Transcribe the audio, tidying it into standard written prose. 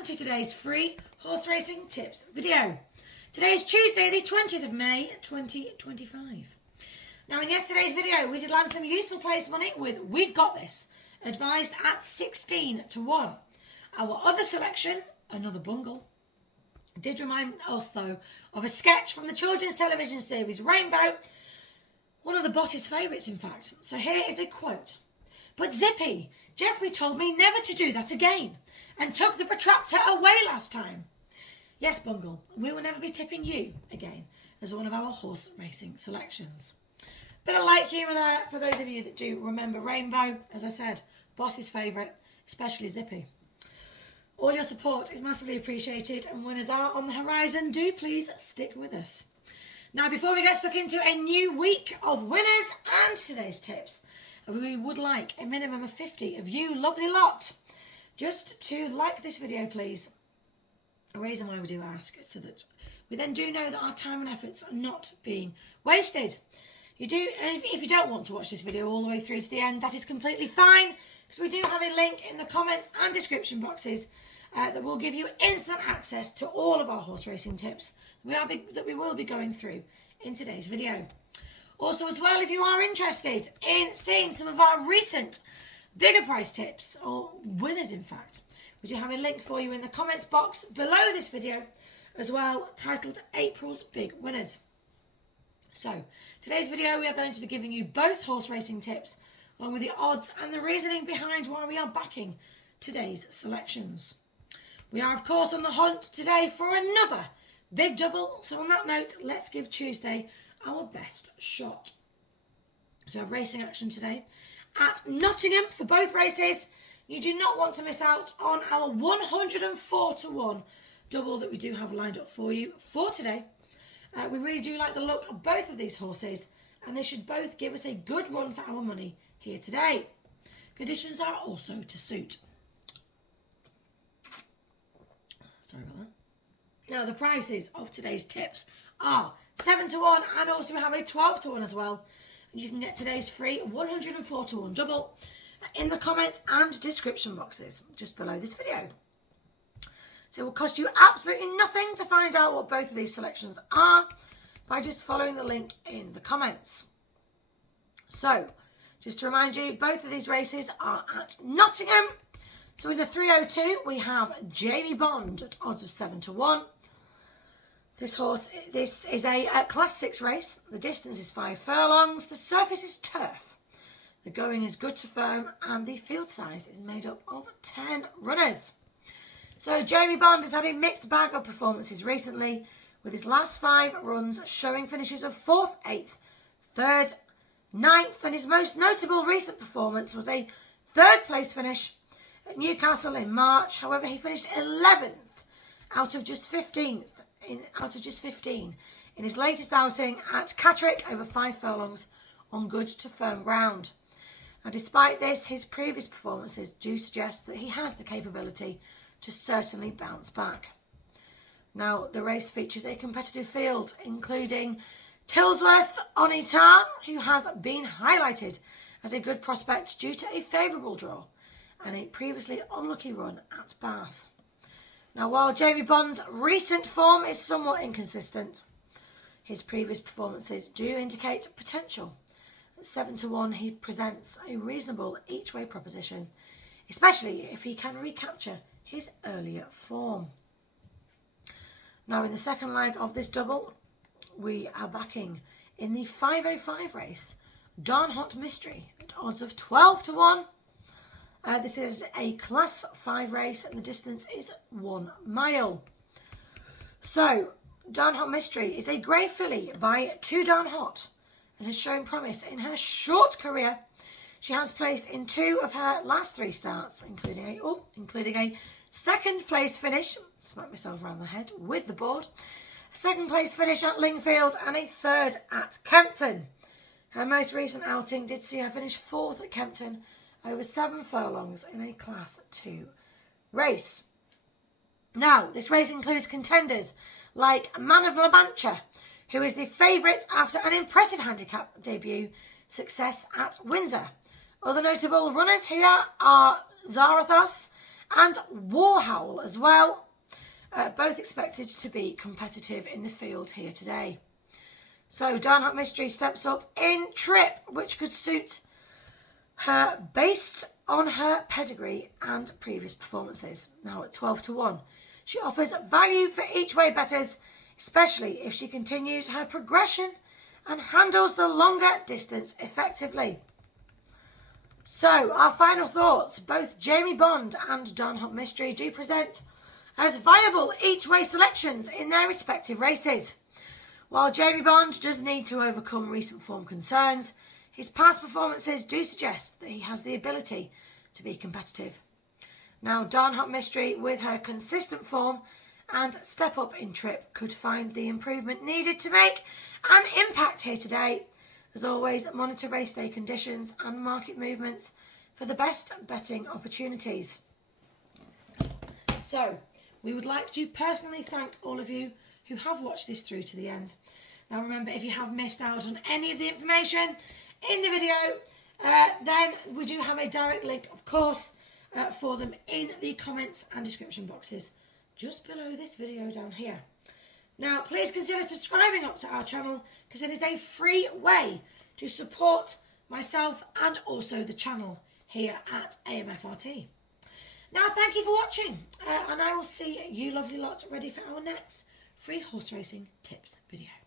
welcome to today's free horse racing tips video. Today is Tuesday the 20th of May 2025. Now in yesterday's video we did land some useful place money with We've Got This, advised at 16 to 1. Our other selection, Another Bungle, did remind us though of a sketch from the children's television series Rainbow, one of the boss's favourites in fact. So here is a quote. "But Zippy, Geoffrey told me never to do that again and took the protractor away last time." Yes, Bungle, we will never be tipping you again as one of our horse racing selections. Bit of light humour there for those of you that do remember Rainbow. As I said, boss's favourite, especially Zippy. All your support is massively appreciated and winners are on the horizon. Do please stick with us. Now, before we get stuck into a new week of winners and today's tips, we would like a minimum of 50 of you lovely lot just to like this video, please. A reason why we do ask is so that we then do know that our time and efforts are not being wasted. And if you don't want to watch this video all the way through to the end, that is completely fine, because we do have a link in the comments and description boxes that will give you instant access to all of our horse racing tips that we will be going through in today's video. Also as well, if you are interested in seeing some of our recent bigger price tips, or winners in fact, we do have a link for you in the comments box below this video as well, titled April's Big Winners. So today's video we are going to be giving you both horse racing tips along with the odds and the reasoning behind why we are backing today's selections. We are of course on the hunt today for another big double, so on that note let's give Tuesday our best shot. So racing action today at Nottingham for both races. You do not want to miss out on our 104 to 1 double that we do have lined up for you for today. We really do like the look of both of these horses and they should both give us a good run for our money here today. Conditions are also to suit. Sorry about that. Now the prices of today's tips are 7 to 1 and also we have a 12 to 1 as well. And you can get today's free 104 to 1 double in the comments and description boxes just below this video. So it will cost you absolutely nothing to find out what both of these selections are by just following the link in the comments. So just to remind you, both of these races are at Nottingham. So in the 302 we have Jamie Bond at odds of 7 to 1. This is a Class 6 race. The distance is 5 furlongs. The surface is turf. The going is good to firm and the field size is made up of 10 runners. So Jamie Bond has had a mixed bag of performances recently, with his last 5 runs showing finishes of 4th, 8th, 3rd, 9th, and his most notable recent performance was a 3rd place finish at Newcastle in March. However, he finished 11th out of just 15 in his latest outing at Catterick over 5 furlongs on good to firm ground. Now, despite this, his previous performances do suggest that he has the capability to certainly bounce back. Now, the race features a competitive field, including Tilsworth Onitar, who has been highlighted as a good prospect due to a favourable draw and a previously unlucky run at Bath. Now, while Jamie Bond's recent form is somewhat inconsistent, his previous performances do indicate potential. At 7 to 1, he presents a reasonable each-way proposition, especially if he can recapture his earlier form. Now, in the second leg of this double, we are backing in the 505 race, Darnhot Mystery at odds of 12 to 1. This is a Class 5 race and the distance is 1 mile. So, Darnhot Mystery is a grey filly by Two Darnhot and has shown promise in her short career. She has placed in 2 of her last 3 starts, including a 2nd place finish, smack myself around the head with the board, a 2nd place finish at Lingfield and a 3rd at Kempton. Her most recent outing did see her finish 4th at Kempton over 7 furlongs in a Class 2 race. Now, this race includes contenders like Man of La Mancha, who is the favourite after an impressive handicap debut success at Windsor. Other notable runners here are Zarathos and Warhowl as well. Both expected to be competitive in the field here today. So Darnhot Mystery steps up in Trip, which could suit her based on her pedigree and previous performances. Now at 12-1, she offers value for each way bettors, especially if she continues her progression and handles the longer distance effectively. So our final thoughts, both Jamie Bond and Darnhot Mystery do present as viable each way selections in their respective races. While Jamie Bond does need to overcome recent form concerns, his past performances do suggest that he has the ability to be competitive. Now Darnhot Mystery, with her consistent form and step up in Trip, could find the improvement needed to make an impact here today. As always, monitor race day conditions and market movements for the best betting opportunities. So, we would like to personally thank all of you who have watched this through to the end. Now remember, if you have missed out on any of the information in the video, then we do have a direct link, of course, for them in the comments and description boxes just below this video down here. Now, please consider subscribing up to our channel because it is a free way to support myself and also the channel here at AMFRT. Now, thank you for watching, and I will see you lovely lot ready for our next free horse racing tips video.